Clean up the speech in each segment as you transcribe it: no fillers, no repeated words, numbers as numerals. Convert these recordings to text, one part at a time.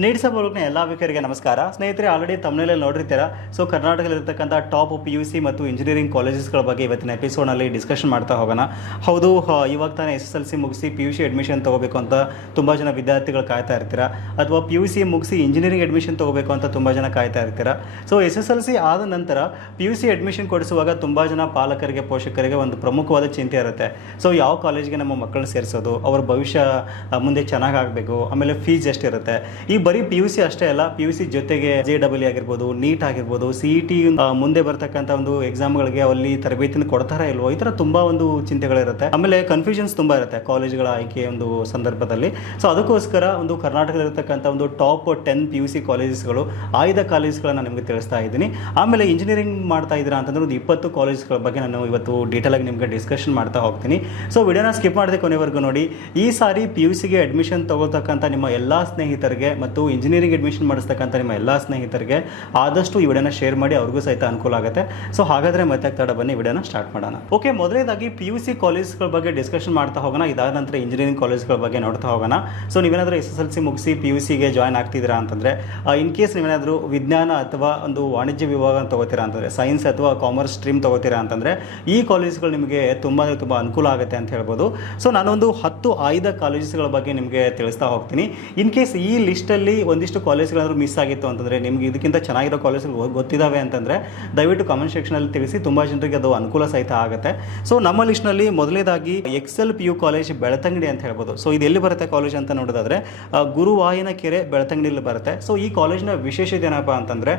ನೀಡ್ಸ ಬೋಲಕ್ನ ಎಲ್ಲ ವೀಕ್ಷಕರಿಗೆ ನಮಸ್ಕಾರ. ಸ್ನೇಹಿತರೆ, ಆಲ್ರೆಡಿ ತಮ್ಮನೇಲಿ ನೋಡಿರ್ತೀರಾ. ಸೊ ಕರ್ನಾಟಕದಲ್ಲಿರ್ತಕ್ಕಂಥ ಟಾಪ್ PUC ಮತ್ತು ಇಂಜಿನಿಯರಿಂಗ್ ಕಾಲೇಜಸ್ಗಳ ಬಗ್ಗೆ ಇವತ್ತಿನ ಎಪಿಸೋಡ್ನಲ್ಲಿ ಡಿಸ್ಕಷನ್ ಮಾಡ್ತಾ ಹೋಗೋಣ. ಹೌದು, ಇವಾಗ ತಾನೇ SSLC ಮುಗಿಸಿ PUC ಅಡ್ಮಿಷನ್ ತೊಗೋಬೇಕು ಅಂತ ತುಂಬ ಜನ ವಿದ್ಯಾರ್ಥಿಗಳು ಕಾಯ್ತಾ ಇರ್ತೀರಾ, ಅಥವಾ PUC ಮುಗಿಸಿ ಇಂಜಿನಿಯರಿಂಗ್ ಅಡ್ಮಿಷನ್ ತೊಗೋಬೇಕು ಅಂತ ತುಂಬ ಜನ ಕಾಯ್ತಾ ಇರ್ತೀರಾ. ಸೊ SSLC ಆದ ನಂತರ PUC ಅಡ್ಮಿಷನ್ ಕೊಡಿಸುವಾಗ ತುಂಬ ಜನ ಪಾಲಕರಿಗೆ, ಪೋಷಕರಿಗೆ ಒಂದು ಪ್ರಮುಖವಾದ ಚಿಂತೆ ಇರುತ್ತೆ. ಸೊ ಯಾವ ಕಾಲೇಜ್ಗೆ ನಮ್ಮ ಮಕ್ಕಳನ್ನ ಸೇರಿಸೋದು, ಅವ್ರ ಭವಿಷ್ಯ ಮುಂದೆ ಚೆನ್ನಾಗಾಗಬೇಕು, ಆಮೇಲೆ ಫೀಸ್ ಎಷ್ಟಿರುತ್ತೆ. ಈ ಬರೀ PUC ಅಷ್ಟೇ ಅಲ್ಲ, PUC ಜೊತೆಗೆ JEE ಆಗಿರ್ಬೋದು, ನೀಟ್ ಆಗಿರ್ಬೋದು, CET ಮುಂದೆ ಬರ್ತಕ್ಕಂಥ ಒಂದು ಎಕ್ಸಾಮ್ಗಳಿಗೆ ಅಲ್ಲಿ ತರಬೇತಿನ ಕೊಡ್ತಾರಾ ಇಲ್ವೋ, ಈ ಥರ ತುಂಬ ಒಂದು ಚಿಂತೆಗಳಿರುತ್ತೆ. ಆಮೇಲೆ ಕನ್ಫ್ಯೂಷನ್ಸ್ ತುಂಬ ಇರುತ್ತೆ ಕಾಲೇಜ್ಗಳ ಆಯ್ಕೆ ಒಂದು ಸಂದರ್ಭದಲ್ಲಿ. ಸೊ ಅದಕ್ಕೋಸ್ಕರ ಒಂದು ಕರ್ನಾಟಕದಲ್ಲಿರ್ತಕ್ಕಂಥ ಒಂದು ಟಾಪ್ 10 PUC ಕಾಲೇಜಸ್ಗಳು, ಆಯ್ದ ಕಾಲೇಜ್ಗಳನ್ನ ನಿಮಗೆ ತಿಳಿಸ್ತಾ ಇದ್ದೀನಿ. ಆಮೇಲೆ ಇಂಜಿನಿಯರಿಂಗ್ ಮಾಡ್ತಾ ಇದ್ದೀರಾ ಅಂತಂದ್ರೆ ಒಂದು 20 ಕಾಲೇಜ್ಗಳ ಬಗ್ಗೆ ನಾನು ಇವತ್ತು ಡೀಟೇಲ್ ಆಗಿ ನಿಮಗೆ ಡಿಸ್ಕಷನ್ ಮಾಡ್ತಾ ಹೋಗ್ತೀನಿ. ಸೊ ವಿಡಿಯೋನ ಸ್ಕಿಪ್ ಮಾಡದೆ ಕೊನೆವರೆಗೂ ನೋಡಿ. ಈ ಸಾರಿ PUCಗೆ ಅಡ್ಮಿಷನ್ ತಗೊಳ್ತಕ್ಕಂಥ ನಿಮ್ಮ ಎಲ್ಲ ಸ್ನೇಹಿತರಿಗೆ ಮತ್ತು ಇಂಜಿನಿಯರಿಂಗ್ ಅಡ್ಮಿಷನ್ ಮಾಡಿಸ್ತಕ್ಕಂಥ ನಿಮ್ಮ ಎಲ್ಲ ಸ್ನೇಹಿತರಿಗೆ ಆದಷ್ಟು ಈ ವಿಡಿಯೋನ ಶೇರ್ ಮಾಡಿ, ಅವ್ರಿಗೂ ಸಹಿತ ಅನುಕೂಲ ಆಗುತ್ತೆ. ಸೊ ಹಾಗಾದರೆ ಮತ್ತೆ ತಡ ಬನ್ನಿ ವಿಡಿಯೋನ ಸ್ಟಾರ್ಟ್ ಮಾಡೋಣ. ಓಕೆ, ಮೊದಲನೇದಾಗಿ PUC ಕಾಲೇಜ್ಗಳ ಬಗ್ಗೆ ಡಿಸ್ಕಷನ್ ಮಾಡ್ತಾ ಹೋಗೋಣ. ಇದಾದ ನಂತರ ಇಂಜಿನಿಯರಿಂಗ್ ಕಾಲೇಜ್ಗಳ ಬಗ್ಗೆ ನೋಡ್ತಾ ಹೋಗೋಣ. ಸೊ ನೀವೇನಾದರೂ SSLC ಮುಗಿಸಿ PUCಗೆ ಜಾಯ್ನ್ ಆಗ್ತಿದ್ದೀರಾ ಅಂತಂದರೆ, ಇನ್ ಕೇಸ್ ನೀವೇನಾದರೂ ವಿಜ್ಞಾನ ಅಥವಾ ಒಂದು ವಾಣಿಜ್ಯ ವಿಭಾಗ ತಗೋತೀರಾ ಅಂತಂದರೆ, ಸೈನ್ಸ್ ಅಥವಾ ಕಾಮರ್ಸ್ ಸ್ಟ್ರೀಮ್ ತಗೋತೀರಾ ಅಂತಂದರೆ ಈ ಕಾಲೇಜ್ಗಳು ನಿಮಗೆ ತುಂಬ ಅನುಕೂಲ ಆಗುತ್ತೆ ಅಂತ ಹೇಳ್ಬೋದು. ಸೊ ನಾನೊಂದು 10 ಆಯ್ದ ಕಾಲೇಜಸ್ಗಳ ಬಗ್ಗೆ ನಿಮಗೆ ತಿಳಿಸ್ತಾ ಹೋಗ್ತೀನಿ. ಇನ್ ಕೇಸ್ ಈ ಲಿಸ್ಟಲ್ಲಿ ಒಂದಿಷ್ಟು ಕಾಲೇಜ್ಗಳಾದರೂ ಮಿಸ್ ಆಗಿತ್ತು ಅಂತಂದರೆ, ನಿಮಗೆ ಇದಕ್ಕಿಂತ ಚೆನ್ನಾಗಿರೋ ಕಾಲೇಜ್ಗಳು ಗೊತ್ತಿದ್ದಾವೆ ಅಂತಂದರೆ ದಯವಿಟ್ಟು ಕಾಮೆಂಟ್ ಸೆಕ್ಷನಲ್ಲಿ ತಿಳಿಸಿ, ತುಂಬ ಜನರಿಗೆ ಅದು ಅನುಕೂಲ ಸಹಿತ ಆಗುತ್ತೆ. ಸೊ ನಮ್ಮ ಲಿಸ್ಟ್ನಲ್ಲಿ ಮೊದಲನೇದಾಗಿ ಎಕ್ಸೆಲ್ PU ಕಾಲೇಜ್ ಬೆಳ್ತಂಗಡಿ ಅಂತ ಹೇಳ್ಬೋದು. ಸೊ ಇದು ಎಲ್ಲಿ ಬರುತ್ತೆ ಕಾಲೇಜ್ ಅಂತ ನೋಡೋದಾದರೆ, ಗುರುವಾಯನ ಕೆರೆ ಬೆಳ್ತಂಗಡಿಯಲ್ಲಿ ಬರುತ್ತೆ. ಸೊ ಈ ಕಾಲೇಜ್ನ ವಿಶೇಷತೆ ಏನಪ್ಪ ಅಂತಂದರೆ,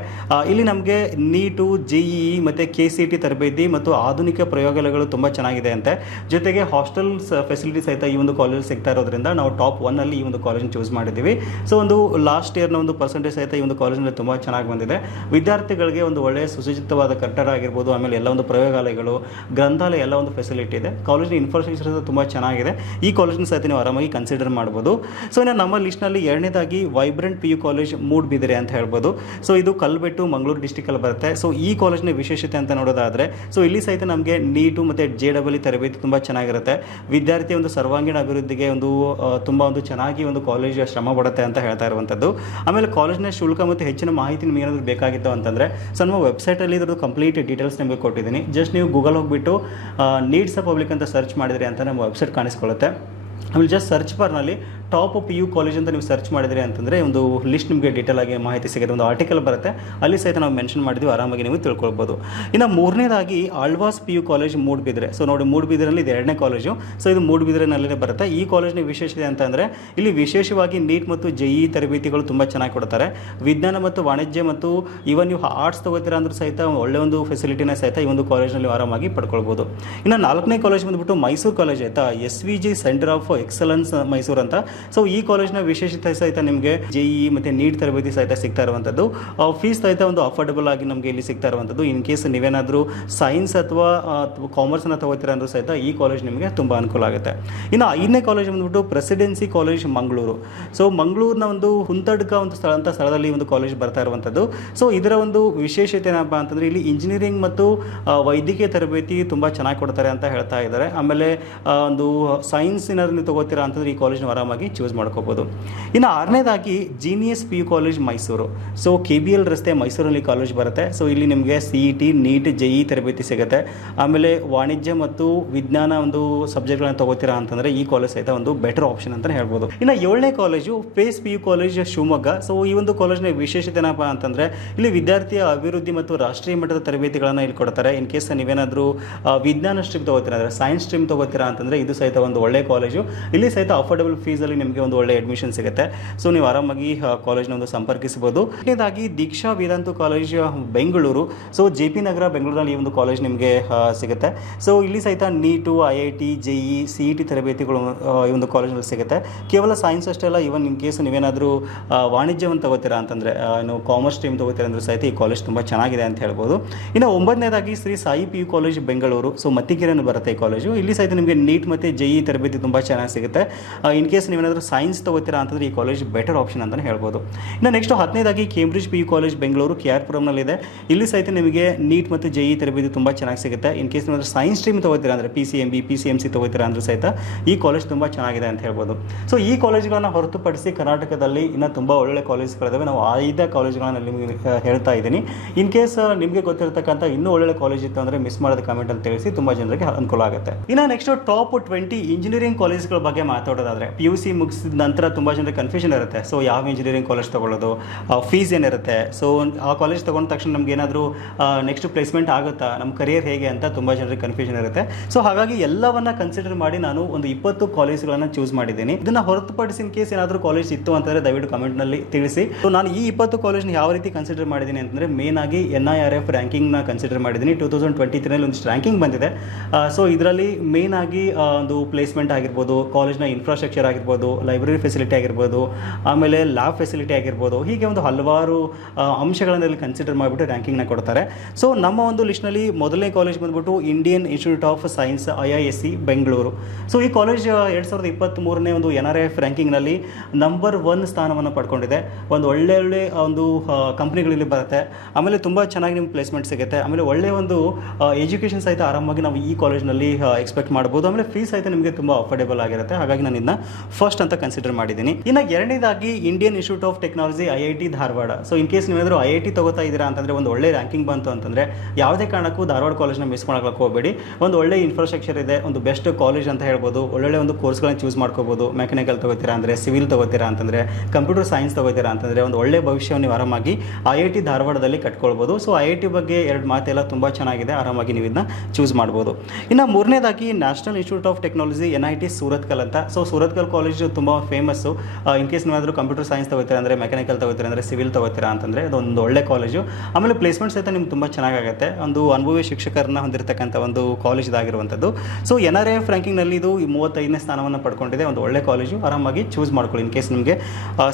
ಇಲ್ಲಿ ನಮಗೆ ನೀಟು, JEE ಮತ್ತು KCET ತರಬೇತಿ ಮತ್ತು ಆಧುನಿಕ ಪ್ರಯೋಗಾಲಯಗಳು ತುಂಬ ಚೆನ್ನಾಗಿದೆ ಅಂತೆ. ಜೊತೆಗೆ ಹಾಸ್ಟೆಲ್ಸ್ ಫೆಸಿಲಿಟಿ ಸಹಿತ ಈ ಒಂದು ಕಾಲೇಜ್ ಸಿಗ್ತಾ ಇರೋದ್ರಿಂದ ನಾವು ಟಾಪ್ 1 ಈ ಒಂದು ಕಾಲೇಜ್ ಚೂಸ್ ಮಾಡಿದ್ದೀವಿ. ಸೊ ಒಂದು ಲಾಸ್ಟ್ ಇಯರ್ನ ಒಂದು ಪರ್ಸೆಂಟೇಜ್ ಸಹಿತ ಈ ಒಂದು ಕಾಲೇಜಿನಲ್ಲಿ ತುಂಬ ಚೆನ್ನಾಗಿ ಬಂದಿದೆ. ವಿದ್ಯಾರ್ಥಿಗಳಿಗೆ ಒಂದು ಒಳ್ಳೆಯ ಸುಸಜ್ಜಿತವಾದ ಕಟ್ಟಡ ಆಗಿರ್ಬೋದು, ಆಮೇಲೆ ಎಲ್ಲ ಒಂದು ಪ್ರಯೋಗಾಲಯಗಳು, ಗ್ರಂಥಾಲಯ ಎಲ್ಲ ಒಂದು ಫೆಸಿಲಿಟಿ ಇದೆ. ಕಾಲೇಜಿನ ಇನ್ಫ್ರಾಸ್ಟ್ರಕ್ಚರ್ ತುಂಬ ಚೆನ್ನಾಗಿದೆ. ಈ ಕಾಲೇಜಿನ ಸಹಿತ ನೀವು ಆರಾಮಾಗಿ ಕನ್ಸಿಡರ್ ಮಾಡ್ಬೋದು. ಸೊ ಇನ್ನು ನಮ್ಮ ಲಿಸ್ಟ್ನಲ್ಲಿ ಎರಡನೇದಾಗಿ ವೈಬ್ರೆಂಟ್ PU ಕಾಲೇಜ್ ಮೂಡಬಿದಿರೆ ಅಂತ ಹೇಳ್ಬೋದು. ಸೊ ಇದು ಕಲ್ಬೆಟ್ಟು, ಮಂಗಳೂರು ಡಿಸ್ಟಿಕಲ್ಲಿ ಬರುತ್ತೆ. ಸೊ ಈ ಕಾಲೇಜಿನ ವಿಶೇಷತೆ ಅಂತ ನೋಡೋದಾದರೆ, ಸೊ ಇಲ್ಲಿ ಸಹಿತ ನಮಗೆ ನೀಟು ಮತ್ತು JEE ತರಬೇತಿ ತುಂಬ ಚೆನ್ನಾಗಿರುತ್ತೆ. ವಿದ್ಯಾರ್ಥಿಯ ಒಂದು ಸರ್ವಾಂಗೀಣ ಅಭಿವೃದ್ಧಿಗೆ ಒಂದು ತುಂಬ ಒಂದು ಚೆನ್ನಾಗಿ ಒಂದು ಕಾಲೇಜ್ ಶ್ರಮ ಪಡುತ್ತೆ ಅಂತ ಹೇಳ್ತಾ ಇರುವಂಥದ್ದು. ಆಮೇಲೆ ಕಾಲೇಜ್ನ ಶುಲ್ಕ ಮತ್ತು ಹೆಚ್ಚಿನ ಮಾಹಿತಿ ನಿಮಗೆ ಏನಾದರೂ ಬೇಕಾಗಿತ್ತು ಅಂತಂದರೆ, ಸೊ ನಮ್ಮ ವೆಬ್ಸೈಟಲ್ಲಿ ಇದ್ರದ್ದು ಕಂಪ್ಲೀಟ್ ಡೀಟೇಲ್ಸ್ ನಿಮಗೆ ಕೊಟ್ಟಿದ್ದೀನಿ. ಜಸ್ಟ್ ನೀವು ಗೂಗಲ್ ಹೋಗಿಬಿಟ್ಟು ನೀಡ್ಸ್ ಪಬ್ಲಿಕ್ ಅಂತ ಸರ್ಚ್ ಮಾಡಿದ್ರಿ ಅಂತ ನಮ್ಮ ವೆಬ್ಸೈಟ್ ಕಾಣಿಸ್ಕೊಳ್ಳುತ್ತೆ. ಆಮೇಲೆ ಜಸ್ಟ್ ಸರ್ಚ್ ಬಾರ್ನಲ್ಲಿ ಟಾಪ್ PU ಕಾಲೇಜ್ ಅಂತ ನೀವು ಸರ್ಚ್ ಮಾಡಿದ್ರಿ ಅಂತಂದರೆ ಒಂದು ಲಿಸ್ಟ್ ನಿಮಗೆ ಡೀಟೇಲ್ ಆಗಿ ಮಾಹಿತಿ ಸಿಗುತ್ತೆ. ಒಂದು ಆರ್ಟಿಕಲ್ ಬರುತ್ತೆ, ಅಲ್ಲಿ ಸಹಿತ ನಾವು ಮೆನ್ಷನ್ ಮಾಡಿದ್ವಿ, ಆರಾಮಾಗಿ ನೀವು ತಿಳ್ಕೊಳ್ಬೋದು. ಇನ್ನು ಮೂರನೇದಾಗಿ Alva's PU college Moodbidri. So ನೋಡಿ, ಮೂಡಬಿದ್ರೆನಲ್ಲಿ ಇದು ಎರಡನೇ ಕಾಲೇಜು. ಸೊ ಇದು ಮೂಡಬಿದ್ರೆನಲ್ಲೇ ಬರುತ್ತೆ. ಈ ಕಾಲೇಜ್ನ ವಿಶೇಷತೆ ಅಂತಂದರೆ, ಇಲ್ಲಿ ವಿಶೇಷವಾಗಿ ನೀಟ್ ಮತ್ತು JEE ತರಬೇತಿಗಳು ತುಂಬ ಚೆನ್ನಾಗಿ ಕೊಡ್ತಾರೆ. ವಿಜ್ಞಾನ ಮತ್ತು ವಾಣಿಜ್ಯ ಮತ್ತು ಈವನ್ ನೀವು ಆರ್ಟ್ಸ್ ತೊಗೋತೀರಾ ಅಂದ್ರೂ ಸಹಿತ ಒಳ್ಳೆ ಒಂದು ಫೆಸಿಲಿಟಿನ ಸಹಿತ ಈ ಒಂದು ಕಾಲೇಜ್ನಲ್ಲಿ ಆರಾಮಾಗಿ ಪಡ್ಕೊಳ್ಬೋದು. ಇನ್ನು ನಾಲ್ಕನೇ ಕಾಲೇಜ್ ಬಂದುಬಿಟ್ಟು ಮೈಸೂರು ಕಾಲೇಜ್ ಆಯಿತಾ, SVG centre of excellence Mysuru ಅಂತ. ಸೊ ಈ ಕಾಲೇಜ್ನ ವಿಶೇಷತೆ ಸಹಿತ ನಿಮಗೆ JEE ಮತ್ತು ನೀಟ್ ತರಬೇತಿ ಸಹಿತ ಸಿಗ್ತಾ ಇರುವಂಥದ್ದು. ಫೀಸ್ ಸಹಿತ ಒಂದು ಅಫೋರ್ಡಬಲ್ ಆಗಿ ನಮಗೆ ಇಲ್ಲಿ ಸಿಗ್ತಾ ಇರುವಂಥದ್ದು. ಇನ್ ಕೇಸ್ ನೀವೇನಾದರೂ ಸೈನ್ಸ್ ಅಥವಾ ಕಾಮರ್ಸನ್ನು ತಗೋತೀರ ಅಂದರೂ ಸಹಿತ ಈ ಕಾಲೇಜ್ ನಿಮಗೆ ತುಂಬ ಅನುಕೂಲ ಆಗುತ್ತೆ. ಇನ್ನು ಐದನೇ ಕಾಲೇಜ್ ಬಂದುಬಿಟ್ಟು ಪ್ರೆಸಿಡೆನ್ಸಿ ಕಾಲೇಜ್ ಮಂಗಳೂರು. ಸೊ ಮಂಗಳೂರಿನ ಒಂದು ಹುಂತಡ್ಕ ಒಂದು ಸ್ಥಳದಲ್ಲಿ ಒಂದು ಕಾಲೇಜ್ ಬರ್ತಾ ಇರುವಂಥದ್ದು. ಸೊ ಇದರ ಒಂದು ವಿಶೇಷತೆ ಏನಪ್ಪ ಅಂತಂದರೆ, ಇಲ್ಲಿ ಇಂಜಿನಿಯರಿಂಗ್ ಮತ್ತು ವೈದ್ಯಕೀಯ ತರಬೇತಿ ತುಂಬ ಚೆನ್ನಾಗಿ ಕೊಡ್ತಾರೆ ಅಂತ ಹೇಳ್ತಾ ಇದ್ದಾರೆ. ಆಮೇಲೆ ಒಂದು ಸೈನ್ಸ್ ಏನಾದರೂ ನೀವು ತಗೋತೀರಾ ಅಂತಂದರೆ ಈ ಕಾಲೇಜ್ನ ಆರಾಮಾಗಿ ಚೂಸ್ ಮಾಡ್ಕೋಬೋದು. ಇನ್ನು ಆರನೇದಾಗಿ genius PU college Mysuru. So KBL ರಸ್ತೆ ಮೈಸೂರಲ್ಲಿ ಕಾಲೇಜ್ ಬರುತ್ತೆ. ಸೊ ಇಲ್ಲಿ ನಿಮಗೆ CET, ನೀಟ್, JEE ತರಬೇತಿ ಸಿಗುತ್ತೆ. ಆಮೇಲೆ ವಾಣಿಜ್ಯ ಮತ್ತು ವಿಜ್ಞಾನ ಒಂದು ಸಬ್ಜೆಕ್ಟ್ಗಳನ್ನ ತಗೋತೀರಾ ಅಂತಂದರೆ ಈ ಕಾಲೇಜ್ ಸಹಿತ ಒಂದು ಬೆಟರ್ ಆಪ್ಷನ್ ಅಂತಲೇ ಹೇಳ್ಬೋದು. ಇನ್ನು ಏಳನೇ college face PU college Shivamogga. So ಈ ಒಂದು ಕಾಲೇಜ್ನ ವಿಶೇಷತೆ ಏನಪ್ಪ ಅಂತಂದರೆ, ಇಲ್ಲಿ ವಿದ್ಯಾರ್ಥಿಯ ಅಭಿವೃದ್ಧಿ ಮತ್ತು ರಾಷ್ಟ್ರೀಯ ಮಟ್ಟದ ತರಬೇತಿಗಳನ್ನು ಇಲ್ಲಿ ಕೊಡ್ತಾರೆ. ಇನ್ ಕೇಸ್ ನೀವೇನಾದರೂ ವಿಜ್ಞಾನ ಸ್ಟ್ರೀಮ್ ತಗೋತೀರಾ ಅಂದರೆ, ಸೈನ್ಸ್ ಸ್ಟ್ರೀಮ್ ತಗೋತೀರಾ ಅಂತಂದರೆ ಇದು ಸಹಿತ ಒಂದು ಒಳ್ಳೆ ಕಾಲೇಜು. ಇಲ್ಲಿ ಸಹಿತ ಅಫೋರ್ಡಬಲ್ ಫೀಸಲ್ಲಿ ನಿಮಗೆ ಒಂದು ಒಳ್ಳೆ ಅಡ್ಮಿಷನ್ ಸಿಗುತ್ತೆ. ಸೊ ನೀವು ಆರಾಮಾಗಿ ಕಾಲೇಜ್ನ ಒಂದು ಸಂಪರ್ಕಿಸಬಹುದು. ಎರಡನೇದಾಗಿ ದೀಕ್ಷಾ ವೇದಾಂತ ಕಾಲೇಜ್ ಬೆಂಗಳೂರು. ಸೊ JP ನಗರ ಬೆಂಗಳೂರಲ್ಲಿ ಈ ಒಂದು ಕಾಲೇಜ್ ನಿಮಗೆ ಸಿಗುತ್ತೆ. ಸೊ ಇಲ್ಲಿ ಸಹಿತ ನೀಟು, IIT, JEE, CET ತರಬೇತಿಗಳು ಈ ಒಂದು ಕಾಲೇಜ್ನಲ್ಲಿ ಸಿಗುತ್ತೆ. ಕೇವಲ ಸೈನ್ಸ್ ಅಷ್ಟೇ ಅಲ್ಲ, ಇವನ್ ಇನ್ ಕೇಸ್ ನೀವೇನಾದರೂ ವಾಣಿಜ್ಯವನ್ನು ತಗೋತೀರಾ ಅಂತಂದರೆ, ಇನ್ನು ಕಾಮರ್ಸ್ ಸ್ಟ್ರೀಮ್ ತಗೋತೀರಾ ಅಂದರೂ ಸಹಿತ ಈ ಕಾಲೇಜ್ ತುಂಬ ಚೆನ್ನಾಗಿದೆ ಅಂತ ಹೇಳ್ಬೋದು. ಇನ್ನು ಒಂಬತ್ತನೇದಾಗಿ Shri Sai PU college Bengaluru. So ಮತ್ತಿಕೆರೆಯನ್ನು ಬರುತ್ತೆ ಈ ಕಾಲೇಜು. ಇಲ್ಲಿ ಸಹಿತ ನಿಮಗೆ ನೀಟ್ ಮತ್ತು JEE ತರಬೇತಿ ತುಂಬ ಚೆನ್ನಾಗಿ ಸಿಗುತ್ತೆ. ಇನ್ ಕೇಸ್ ನೀವು ನೀವೇನಾದರೂ ಸೈನ್ಸ್ ತೊಗೋತೀರಾ ಅಂತಂದರೆ ಈ ಕಾಲೇಜ್ ಬೆಟರ್ ಆಪ್ಷನ್ ಅಂತಲೇ ಹೇಳ್ಬೋದು. ಇನ್ನು ನೆಕ್ಸ್ಟ್ 10ನೇದಾಗಿ Cambridge PU college Bengaluru KR ಪುರಂನಲ್ಲಿದೆ. ಇಲ್ಲಿ ಸಹಿತ ನಿಮಗೆ ನೀಟ್ ಮತ್ತು JEE ತರಬೇತಿ ತುಂಬ ಚೆನ್ನಾಗಿ ಸಿಗುತ್ತೆ. ಇನ್ ಕೇಸ್ ನೀವು ಸೈನ್ಸ್ ಸ್ಟ್ರೀಮ್ ತೊಗೋತೀರಾ ಅಂದರೆ PCMB PCMC ತೊಗೋತೀರಾ ಅಂದರೂ ಸಹಿತ ಈ ಕಾಲೇಜ್ ತುಂಬ ಚೆನ್ನಾಗಿದೆ ಅಂತ ಹೇಳ್ಬೋದು. ಸೊ ಈ ಕಾಲೇಜ್ಗಳನ್ನು ಹೊರತುಪಡಿಸಿ ಕರ್ನಾಟಕದಲ್ಲಿ ಇನ್ನೂ ತುಂಬ ಒಳ್ಳೊಳ್ಳೆ ಕಾಲೇಜ್ಗಳಿದ್ದಾವೆ. ನಾವು 5 ಕಾಲೇಜ್ಗಳನ್ನು ನಿಮಗೆ ಹೇಳ್ತಾ ಇದ್ದೀನಿ. ಇನ್ ಕೇಸ್ ನಿಮಗೆ ಗೊತ್ತಿರತಕ್ಕಂಥ ಇನ್ನೂ ಒಳ್ಳೊಳ್ಳೆ ಕಾಲೇಜ್ ಇತ್ತು ಅಂದರೆ ಮಿಸ್ ಮಾಡೋದ ಕಮೆಂಟಲ್ಲಿ ತಿಳಿಸಿ, ತುಂಬ ಜನರಿಗೆ ಅನುಕೂಲ ಆಗುತ್ತೆ. ಇನ್ನು ನೆಕ್ಸ್ಟ್ ಟಾಪ್ 20 ಇಂಜಿನಿಯರಿಂಗ್ ಕಾಲೇಜ್ಗಳ ಬಗ್ಗೆ ಮಾತಾಡೋದಾದರೆ PUC ಮುಗಿಸಿದ ನಂತರ ತುಂಬ ಜನರಿಗೆ ಕನ್ಫ್ಯೂಷನ್ ಇರುತ್ತೆ. ಸೊ ಯಾವ ಇಂಜಿನಿಯರಿಂಗ್ ಕಾಲೇಜ್ ತೊಗೊಳ್ಳೋದು, ಫೀಸ್ ಏನಿರುತ್ತೆ, ಸೊ ಆ ಕಾಲೇಜ್ ತೊಗೊಂಡ ತಕ್ಷಣ ನಮ್ಗೆ ಏನಾದರೂ ನೆಕ್ಸ್ಟ್ ಪ್ಲೇಸ್ಮೆಂಟ್ ಆಗುತ್ತಾ, ನಮ್ಮ ಕರಿಯರ್ ಹೇಗೆ ಅಂತ ತುಂಬ ಜನರಿಗೆ ಕನ್ಫ್ಯೂಷನ್ ಇರುತ್ತೆ. ಸೊ ಹಾಗಾಗಿ ಎಲ್ಲವನ್ನ ಕನ್ಸಿಡರ್ ಮಾಡಿ ನಾನು ಒಂದು 20 ಕಾಲೇಜ್ಗಳನ್ನು ಚೂಸ್ ಮಾಡಿದ್ದೀನಿ. ಇದನ್ನು ಹೊರತುಪಡಿಸಿ ಇನ್ ಕೇಸ್ ಏನಾದರೂ ಕಾಲೇಜ್ ಇತ್ತು ಅಂತಂದರೆ ದಯವಿಟ್ಟು ಕಮೆಂಟ್ನಲ್ಲಿ ತಿಳಿಸಿ. ಸೊ ನಾನು ಈ 20 ಕಾಲೇಜ್ನ ಯಾವ ರೀತಿ ಕನ್ಸಿಡರ್ ಮಾಡಿದ್ದೀನಿ ಅಂತಂದರೆ ಮೇನ್ ಆಗಿ NIRF ರ್ಯಾಂಕಿಂಗ್ನ ಕನ್ಸಿಡರ್ ಮಾಡಿದ್ದೀನಿ. 2023ನಲ್ಲಿ ಒಂದಿಷ್ಟು ರ್ಯಾಂಕಿಂಗ್ ಬಂದಿದೆ. ಸೊ ಇದರಲ್ಲಿ ಮೇನ್ ಆಗಿ ಒಂದು ಪ್ಲೇಸ್ಮೆಂಟ್ ಆಗಿರ್ಬೋದು, ಕಾಲೇಜ್ನ ಇನ್ಫ್ರಾಸ್ಟ್ರಕ್ಚರ್ ಆಗಿರ್ಬೋದು, ಲೈಬ್ರರಿ ಫೆಸಿಲಿಟಿ ಆಗಿರ್ಬೋದು, ಆಮೇಲೆ ಲ್ಯಾಬ್ ಫೆಸಿಲಿಟಿ ಆಗಿರ್ಬೋದು, ಹೀಗೆ ಒಂದು ಹಲವಾರು ಅಂಶಗಳನ್ನು ಇಲ್ಲಿ ಕನ್ಸಿಡರ್ ಮಾಡಿಬಿಟ್ಟು ರ್ಯಾಂಕಿಂಗ್ನ ಕೊಡ್ತಾರೆ. ಸೊ ನಮ್ಮ ಒಂದು ಲಿಸ್ಟ್ನಲ್ಲಿ ಮೊದಲನೇ ಕಾಲೇಜ್ ಬಂದ್ಬಿಟ್ಟು Indian institute of science IISc Bengaluru. So ಈ ಕಾಲೇಜ್ 2023ನೇ ಒಂದು NRF ರ್ಯಾಂಕಿಂಗ್ನಲ್ಲಿ ನಂಬರ್ 1 ಸ್ಥಾನವನ್ನು ಪಡ್ಕೊಂಡಿದೆ. ಒಂದು ಒಳ್ಳೆ ಒಂದು ಕಂಪ್ನಿಗಳಲ್ಲಿ ಬರುತ್ತೆ. ಆಮೇಲೆ ತುಂಬ ಚೆನ್ನಾಗಿ ನಿಮ್ಗೆ ಪ್ಲೇಸ್ಮೆಂಟ್ ಸಿಗುತ್ತೆ. ಆಮೇಲೆ ಒಳ್ಳೆ ಒಂದು ಎಜುಕೇಷನ್ ಸಹಿತ ಆರಾಮಾಗಿ ನಾವು ಈ ಕಾಲೇಜ್ನಲ್ಲಿ ಎಕ್ಸ್ಪೆಕ್ಟ್ ಮಾಡ್ಬೋದು. ಆಮೇಲೆ ಫೀಸ್ ಸಹಿತ ನಿಮಗೆ ತುಂಬ ಅಫೋರ್ಡೆಬಲ್ ಆಗಿರುತ್ತೆ. ಹಾಗಾಗಿ ನಾನು ಇದನ್ನ ಫಸ್ಟ್ ಅಂತ ಕನ್ಸಿಡರ್ ಮಾಡಿದ್ದೀನಿ. ಇನ್ನು ಎರಡನೇದಾಗಿ Indian institute of technology IIT Dharwad. So in case ನೀವೇನಾದರೂ IIT ತಗೋತಾ ಇದ್ದೀರಾ ಅಂತಂದರೆ, ಒಂದು ಒಳ್ಳೆ ರ್ಯಾಂಕಿಂಗ್ ಬಂತು ಅಂತಂದರೆ ಯಾವುದೇ ಕಾರಣಕ್ಕೂ ಧಾರವಾಡ ಕಾಲೇಜ್ನ ಮಿಸ್ ಮಾಡೋಕ್ಕೆ ಹೋಗಬೇಡಿ. ಒಂದು ಒಳ್ಳೆ ಇನ್ಫ್ರಾಸ್ಟ್ರಕ್ಚರ್ ಇದೆ, ಒಂದು ಬೆಸ್ಟ್ ಕಾಲೇಜ್ ಅಂತ ಹೇಳ್ಬೋದು. ಒಳ್ಳೊಳ್ಳೆ ಒಂದು ಕೋರ್ಸ್ಗಳನ್ನ ಚೂಸ್ ಮಾಡ್ಕೋಬೋದು. ಮೆಕ್ಯಾನಿಕಲ್ ತಗೋತೀರಾ ಅಂದರೆ, ಸಿವಿಲ್ ತಗೋತೀರಾ ಅಂತಂದರೆ, ಕಂಪ್ಯೂಟರ್ ಸೈನ್ಸ್ ತಗೋತೀರಾ ಅಂತಂದರೆ ಒಂದು ಒಳ್ಳೆ ಭವಿಷ್ಯವನ್ನು ನೀವು ಆರಾಮಾಗಿ IIT ಧಾರವಾಡದಲ್ಲಿ ಕಟ್ಕೊಳ್ಬೋದು. ಸೊ IIT ಬಗ್ಗೆ ಎರಡು ಮಾತೆಲ್ಲ ತುಂಬ ಚೆನ್ನಾಗಿದೆ, ಆರಾಮಾಗಿ ನೀವು ಇದನ್ನ ಚೂಸ್ ಮಾಡ್ಬೋದು. ಇನ್ನು ಮೂರನೇದಾಗಿ national institute of technology NIT Surathkal ಅಂತ. ಸೊ ಸೂರತ್ಕಲ್ ಕಾಲೇಜ್ ತುಂಬ ಫೇಮಸ್ಸು. ಇನ್ ಕೇಸ್ ನೀವಾದರೂ ಕಂಪ್ಯೂಟರ್ ಸೈನ್ಸ್ ತಗೋತೀರಾ ಅಂದರೆ, ಮೆಕ್ಯಾನಿಕಲ್ ತಗೋತೀರಾ ಅಂದರೆ, ಸಿವಿಲ್ ತಗೋತೀರಾ ಅಂತಂದರೆ ಅದೊಂದು ಒಳ್ಳೆ ಕಾಲೇಜು. ಆಮೇಲೆ ಪ್ಲೇಸ್ಮೆಂಟ್ ಸಹಿತ ನಿಮ್ಗೆ ತುಂಬ ಚೆನ್ನಾಗಾಗುತ್ತೆ. ಒಂದು ಅನುಭವಿ ಶಿಕ್ಷಕರನ್ನ ಹೊಂದಿರತಕ್ಕಂಥ ಒಂದು ಕಾಲೇಜ್ ಇದಾಗಿರುವಂಥದ್ದು. ಸೊ NRF ರ್ಯಾಂಕಿಂಗ್ನಲ್ಲಿ ಇದು 35ನೇ ಸ್ಥಾನವನ್ನು ಪಡ್ಕೊಂಡಿದೆ. ಒಂದು ಒಳ್ಳೆ ಕಾಲೇಜು, ಆರಾಮಾಗಿ ಚೂಸ್ ಮಾಡ್ಕೊಳ್ಳಿ ಇನ್ ಕೇಸ್ ನಿಮಗೆ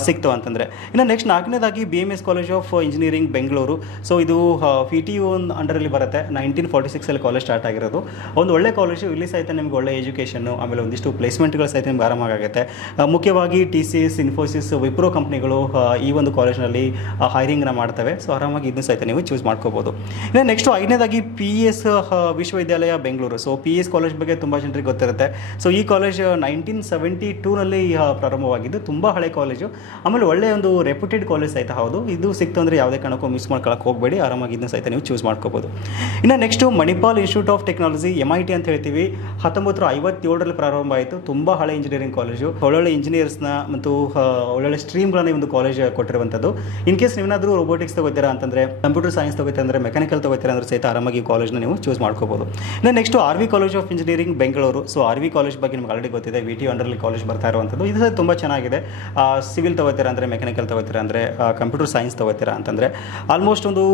ಸಿಕ್ತು ಅಂತಂದರೆ. ಇನ್ನು ನೆಕ್ಸ್ಟ್ 4ನೇದಾಗಿ BMS college of engineering Bengaluru. So ಇದು PTU ಅಂಡರಲ್ಲಿ ಬರುತ್ತೆ. 1946 ಕಾಲೇಜ್ ಸ್ಟಾರ್ಟ್ ಆಗಿರೋದು. ಒಂದು ಒಳ್ಳೆ ಕಾಲೇಜು. ಇಲ್ಲಿ ಸಹಿತ ನಿಮ್ಗೆ ಒಳ್ಳೆ ಎಜುಕೇಷನ್ನು, ಆಮೇಲೆ ಒಂದಿಷ್ಟು ಪ್ಲೇಸ್ಮೆಂಟ್ಗಳು ಸಹಿತ ನಿಮ್ಗೆ ಆರಾಮಾಗುತ್ತೆ. ಮುಖ್ಯವಾಗಿ TCS, ಇನ್ಫೋಸಿಸ್, ವಿಪ್ರೋ ಕಂಪ್ನಿಗಳು ಈ ಒಂದು ಕಾಲೇಜ್ನಲ್ಲಿ ಹೈರಿಂಗ್ನ ಮಾಡ್ತವೆ. ಸೊ ಆರಾಮಾಗಿ ಇದನ್ನು ಸಹಿತ ನೀವು ಚೂಸ್ ಮಾಡ್ಕೋಬೋದು. ಇನ್ನು ನೆಕ್ಸ್ಟ್ 5ನೇದಾಗಿ PS ವಿಶ್ವವಿದ್ಯಾಲಯ ಬೆಂಗಳೂರು. ಸೊ PS ಕಾಲೇಜ್ ಬಗ್ಗೆ ತುಂಬ ಜನರಿಗೆ ಗೊತ್ತಿರುತ್ತೆ. ಸೊ ಈ ಕಾಲೇಜ್ 1972ನಲ್ಲಿ ಪ್ರಾರಂಭವಾಗಿದ್ದು, ತುಂಬ ಹಳೆ ಕಾಲೇಜು. ಆಮೇಲೆ ಒಳ್ಳೆಯ ಒಂದು ರೆಪ್ಯೂಟೆಡ್ ಕಾಲೇಜ್ ಸಹಿತ ಹೌದು. ಇದು ಸಿಕ್ತು ಅಂದರೆ ಯಾವುದೇ ಕಾರಣಕ್ಕೂ ಮಿಸ್ ಮಾಡ್ಕೊಳ್ಳೋಕೆ ಹೋಗಬೇಡಿ, ಆರಾಮಾಗಿ ಇದನ್ನು ಸಹಿತ ನೀವು ಚೂಸ್ ಮಾಡ್ಕೋಬೋದು. ಇನ್ನು next Manipal institute of technology MIT ಅಂತ ಹೇಳ್ತೀವಿ. 1957ರಲ್ಲಿ ಪ್ರಾರಂಭ ಆಯಿತು. ತುಂಬ ಹಳೆ ಇಂಜಿನಿಯರಿಂಗ್ ಕಾಲೇಜು. ಒಳ್ಳೊಳ್ಳೆ ಇಂಜಿನಿಯರ್ಸ್ನ ಮತ್ತು ಒಳ್ಳೊಳ್ಳೆ ಸ್ಟ್ರೀಮ್ಗಳನ್ನ ಒಂದು ಕಾಲೇಜ್ ಕೊಟ್ಟಿರುವಂಥದ್ದು. ಇನ್ ಕೇಸ್ ನೀವೇನಾದರೂ ರೋಬೋಟಿಕ್ಸ್ ತಗೋತೀರಾ ಅಂತಂದರೆ, ಕಂಪ್ಯೂಟರ್ ಸೈನ್ಸ್ ತಗೋತೀರಾ ಅಂದರೆ, ಮೆಕ್ಯಾನಿಕಲ್ ತಗೋತೀರಾ ಅಂದರೆ ಸಹಿತ ಆರಾಮಾಗಿ ಕಾಲೇಜ್ನ ನೀವು ಚೂಸ್ ಮಾಡ್ಕೋಬೋದು. ಇನ್ನು next RV college of engineering Bengaluru. So RV college ಬಗ್ಗೆ ನಿಮ್ಗೆ ಆಲ್ರೆಡಿ ಗೊತ್ತಿದೆ, VT ಅಂಡರಲ್ಲಿ ಕಾಲೇಜ್ ಬರ್ತಾ ಇರುವಂಥದ್ದು. ಇದು ಸಹ ತುಂಬ ಚೆನ್ನಾಗಿದೆ. ಸಿವಿಲ್ ತಗೋತೀರಾ ಅಂದರೆ, ಮೆಕ್ಯಾನಿಕಲ್ ತಗೋತೀರಾ ಅಂದರೆ, ಕಂಪ್ಯೂಟರ್ ಸೈನ್ಸ್ ತಗೋತೀರಾ ಅಂತಂದರೆ ಆಲ್ಮೋಸ್ಟ್ ಒಂದು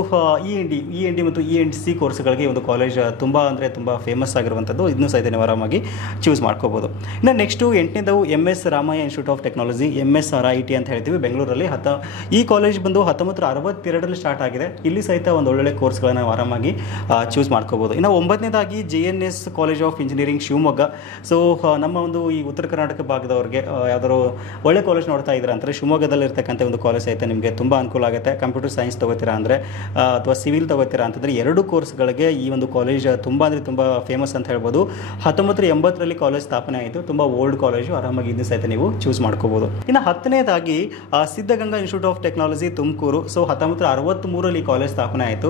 END ಮತ್ತು ENC ಕೋರ್ಸ್ಗಳಿಗೆ ಒಂದು ಕಾಲೇಜ್ ತುಂಬ ಅಂದರೆ ತುಂಬ ಫೇಮಸ್ ಆಗಿರುವಂಥದ್ದು. ಇದನ್ನು ಸಹಿತ ನೀವು ಆರಾಮಾಗಿ ಚೂಸ್ ಮಾಡ್ಕೋಬೋದು. ಇನ್ನು ನೆಕ್ಸ್ಟು 8ನೇದು MS Ramaiah institute of technology, MSRIT ಅಂತ ಹೇಳ್ತೀವಿ ಬೆಂಗಳೂರಲ್ಲಿ. ಈ ಕಾಲೇಜ್ ಬಂದು 1962ರಲ್ಲಿ ಸ್ಟಾರ್ಟ್ ಆಗಿದೆ. ಇಲ್ಲಿ ಸಹಿತ ಒಂದು ಒಳ್ಳೊಳ್ಳೆ ಕೋರ್ಸ್ಗಳನ್ನು ನಾವು ಆರಾಮಾಗಿ ಚೂಸ್ ಮಾಡ್ಕೋಬೋದು. ಇನ್ನು 9ನೇದಾಗಿ JNS college of engineering Shivamogga. So ನಮ್ಮ ಒಂದು ಈ ಉತ್ತರ ಕರ್ನಾಟಕ ಭಾಗದವ್ರಿಗೆ ಯಾವ್ದಾದ್ರು ಒಳ್ಳೆ ಕಾಲೇಜ್ ನೋಡ್ತಾ ಇದ್ದಾರೆ ಅಂದರೆ, ಶಿವಮೊಗ್ಗದಲ್ಲಿ ಇರ್ತಕ್ಕಂಥ ಒಂದು ಕಾಲೇಜ್ ಸಹಿತ ನಿಮಗೆ ತುಂಬ ಅನುಕೂಲ ಆಗುತ್ತೆ. ಕಂಪ್ಯೂಟರ್ ಸೈನ್ಸ್ ತಗೋತೀರಾ ಅಂದರೆ ಅಥವಾ ಸಿವಿಲ್ ತಗೋತೀರಾ ಅಂತಂದರೆ, ಎರಡು ಕೋರ್ಸ್ಗಳಿಗೆ ಈ ಒಂದು ಕಾಲೇಜ್ ತುಂಬ ಅಂದರೆ ತುಂಬ ಫೇಮಸ್ ಅಂತ ಹೇಳ್ಬೋದು. 1980ರಲ್ಲಿ ಕಾಲೇಜ್ ಸ್ಥಾಪನೆ ಆಯಿತು. ತುಂಬ ಓಲ್ಡ್ ಕಾಲೇಜು, ಆರಾಮಾಗಿ ಇದನ್ನು ಸಹಿತ ನೀವು ಚೂಸ್ ಮಾಡ್ಕೋಬೋದು. ಇನ್ನು 10ನೇದಾಗಿ Siddaganga institute of technology Tumakuru. So 1963ರಲ್ಲಿ ಕಾಲೇಜ್ ಸ್ಥಾಪನೆ ಆಯಿತು.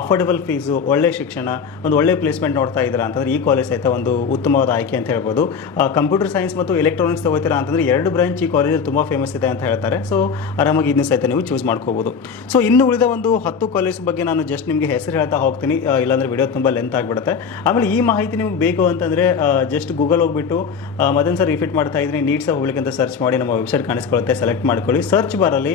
ಅಫೋರ್ಡೆಬಲ್ ಫೀಸು, ಒಳ್ಳೆ ಶಿಕ್ಷಣ, ಒಂದು ಒಳ್ಳೆ ಪ್ಲೇಸ್ಮೆಂಟ್ ನೋಡ್ತಾ ಇದ್ದೀರಾ ಅಂತಂದರೆ ಈ ಕಾಲೇಜ್ ಸಹಿತ ಒಂದು ಉತ್ತಮವಾದ ಆಯ್ಕೆ ಅಂತ ಹೇಳ್ಬೋದು. ಕಂಪ್ಯೂಟರ್ ಸೈನ್ಸ್ ಮತ್ತು ಎಲೆಕ್ಟ್ರಾನಿಕ್ಸ್ ತಗೋತೀರಾ ಅಂತಂದರೆ 2 ಬ್ರಾಂಚ್ ಈ ಕಾಲೇಜಲ್ಲಿ ತುಂಬ ಫೇಮಸ್ ಇದೆ ಅಂತ ಹೇಳ್ತಾರೆ. ಸೊ ಆರಾಮಾಗಿ ಇದನ್ನು ಸಹಿತ ನೀವು ಚೂಸ್ ಮಾಡ್ಕೋಬೋದು. ಸೊ ಇನ್ನು ಉಳಿದ ಒಂದು 10 ಕಾಲೇಜ್ ಬಗ್ಗೆ ನಾನು ಜಸ್ಟ್ ನಿಮಗೆ ಹೆಸರು ಹೇಳ್ತಾ ಹೋಗ್ತೀನಿ, ಇಲ್ಲಾಂದರೆ ವಿಡಿಯೋ ತುಂಬ ಲೆಂತ್ ಆಗಿಬಿಡುತ್ತೆ. ಆಮೇಲೆ ಈ ಮಾಹಿತಿ ನಿಮ್ಗೆ ಬೇಕು ಅಂತಂದರೆ ಜಸ್ಟ್ ಗೂಗಲ್ ಹೋಗ್ಬಿಟ್ಟು ಮತ್ತೊಂದು ಸರ್ ರಿಪೀಟ್ ಮಾಡ್ತಾ ಇದ್ದೀನಿ, ನೀಟ್ಸ್ ಹೋಗ್ಲಿಕ್ಕೆ ಅಂತ ಸರ್ಚ್ ಮಾಡಿ ನಮ್ಮ ವೆಬ್ಸೈಟ್ ಕಾಣಿಸ್ಕೊಳ್ಳುತ್ತೆ, ಸೆಲೆಕ್ಟ್ ಮಾಡ್ಕೊಳ್ಳಿ. ಸರ್ಚ್ ಬಾರಲ್ಲಿ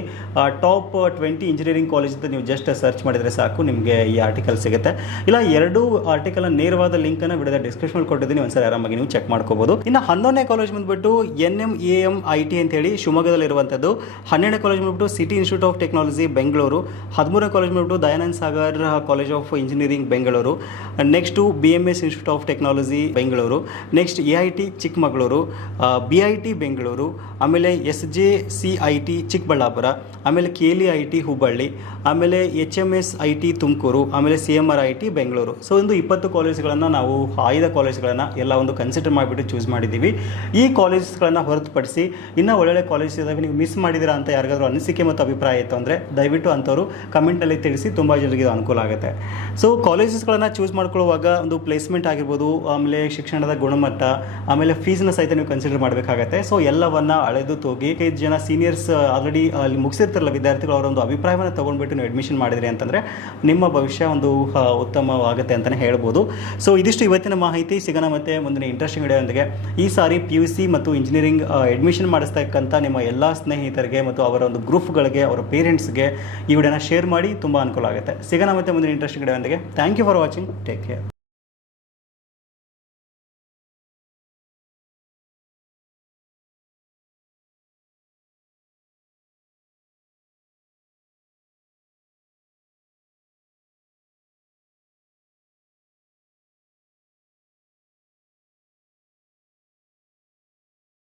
ಟಾಪ್ 20 ಇಂಜಿನಿಯರಿಂಗ್ ಕಾಲೇಜ್ ಅಂತ ನೀವು ಜಸ್ಟ್ ಸರ್ಚ್ ಮಾಡಿದರೆ ಸಾಕು, ನಿಮಗೆ ಈ ಆರ್ಟಿಕಲ್ ಸಿಗುತ್ತೆ. ಇಲ್ಲ 2 ಆರ್ಟಿಕಲ್ನ ನೇರವಾದ ಲಿಂಕನ್ನು ವಿಡಿಯೋದ ಡಿಸ್ಕ್ರಿಪ್ಷನ್ ಕೊಟ್ಟಿದ್ದೀನಿ, ಒಂದ್ಸರಿ ಆರಾಮಾಗಿ ನೀವು ಚೆಕ್ ಮಾಡ್ಕೋಬೋದು. ಇನ್ನು 11ನೇ ಕಾಲೇಜ್ ಬಂದುಬಿಟ್ಟು NMAMIT ಅಂತೇಳಿ ಶಿವಮೊಗ್ಗದಲ್ಲಿ ಇರುವಂಥದ್ದು. 12ನೇ ಕಾಲೇಜ್ ಬಂದುಬಿಟ್ಟು city institute of technology Bengaluru. 13ನೇ ಕಾಲೇಜ್ ಬಂದುಬಿಟ್ಟು Dayananda Sagar college of engineering Bengaluru. Next BMS institute of technology Bengaluru. Next AIT Chikkamagaluru, BIT T Bengaluru, ಆಮೇಲೆ SJCIT ಚಿಕ್ಕಬಳ್ಳಾಪುರ, ಆಮೇಲೆ KLIT ಹುಬ್ಬಳ್ಳಿ, ಆಮೇಲೆ HMSIT ತುಮಕೂರು, ಆಮೇಲೆ CMRIT ಬೆಂಗಳೂರು. ಸೊ ಒಂದು 20 ಕಾಲೇಜ್ಗಳನ್ನು ನಾವು ಆಯ್ದ ಕಾಲೇಜ್ಗಳನ್ನು ಎಲ್ಲ ಒಂದು ಕನ್ಸಿಡರ್ ಮಾಡಿಬಿಟ್ಟು ಚೂಸ್ ಮಾಡಿದ್ದೀವಿ. ಈ ಕಾಲೇಜಸ್ಗಳನ್ನು ಹೊರತುಪಡಿಸಿ ಇನ್ನೂ ಒಳ್ಳೊಳ್ಳೆ ಕಾಲೇಜ್ ಇದ್ದಾವೆ, ನೀವು ಮಿಸ್ ಮಾಡಿದ್ದೀರಾ ಅಂತ ಯಾರಿಗಾದ್ರೂ ಅನಿಸಿಕೆ ಮತ್ತು ಅಭಿಪ್ರಾಯ ಇತ್ತು ಅಂದರೆ ದಯವಿಟ್ಟು ಅಂಥವ್ರು ಕಮೆಂಟ್ನಲ್ಲಿ ತಿಳಿಸಿ, ತುಂಬ ಜನರಿಗೆ ಇದು ಅನುಕೂಲ ಆಗುತ್ತೆ. ಸೊ ಕಾಲೇಜಸ್ಗಳನ್ನು ಚೂಸ್ ಮಾಡ್ಕೊಳ್ಳುವಾಗ ಒಂದು ಪ್ಲೇಸ್ಮೆಂಟ್ ಆಗಿರ್ಬೋದು, ಆಮೇಲೆ ಶಿಕ್ಷಣದ ಗುಣಮಟ್ಟ, ಆಮೇಲೆ ಫೀಸ್ನ ಸಹಿತ ನೀವು ಕನ್ಸಿಡರ್ ಮಾಡಬೇಕಾಗತ್ತೆ. ಸೊ ಎಲ್ಲವನ್ನು ಅಳೆದು ತೂಗಿ 5 ಜನ ಸೀನಿಯರ್ಸ್ ಆಲ್ರೆಡಿ ಅಲ್ಲಿ ಮುಗಿಸಿರ್ತಾರಲ್ಲ ವಿದ್ಯಾರ್ಥಿಗಳು, ಅವರ ಒಂದು ಅಭಿಪ್ರಾಯವನ್ನು ತೊಗೊಂಡ್ಬಿಟ್ಟು ನೀವು ಅಡ್ಮಿಷನ್ ಮಾಡಿದ್ರಿ ಅಂತಂದರೆ ನಿಮ್ಮ ಭವಿಷ್ಯ ಒಂದು ಉತ್ತಮವಾಗುತ್ತೆ ಅಂತಲೇ ಹೇಳ್ಬೋದು. ಸೊ ಇದಿಷ್ಟು ಇವತ್ತಿನ ಮಾಹಿತಿ. ಸಿಗೋಣ ಮತ್ತೆ ಮುಂದಿನ ಇಂಟ್ರೆಸ್ಟಿಂಗ್ ವಿಡಿಯೋದೊಂದಿಗೆ. ಈ ಸಾರಿ PUC ಮತ್ತು ಇಂಜಿನಿಯರಿಂಗ್ ಅಡ್ಮಿಷನ್ ಮಾಡಿಸ್ತಕ್ಕಂಥ ನಿಮ್ಮ ಎಲ್ಲ ಸ್ನೇಹಿತರಿಗೆ ಮತ್ತು ಅವರ ಒಂದು ಗ್ರೂಪ್ಗಳಿಗೆ, ಅವರ ಪೇರೆಂಟ್ಸ್ಗೆ ಈ ವಿಡಿಯೋನ ಶೇರ್ ಮಾಡಿ, ತುಂಬ ಅನುಕೂಲ ಆಗುತ್ತೆ. ಸಿಗೋಣ ಮತ್ತೆ ಮುಂದಿನ ಇಂಟ್ರೆಸ್ಟಿಂಗ್ ವಿಡಿಯೋದೊಂದಿಗೆ. Thank you for watching. Take care.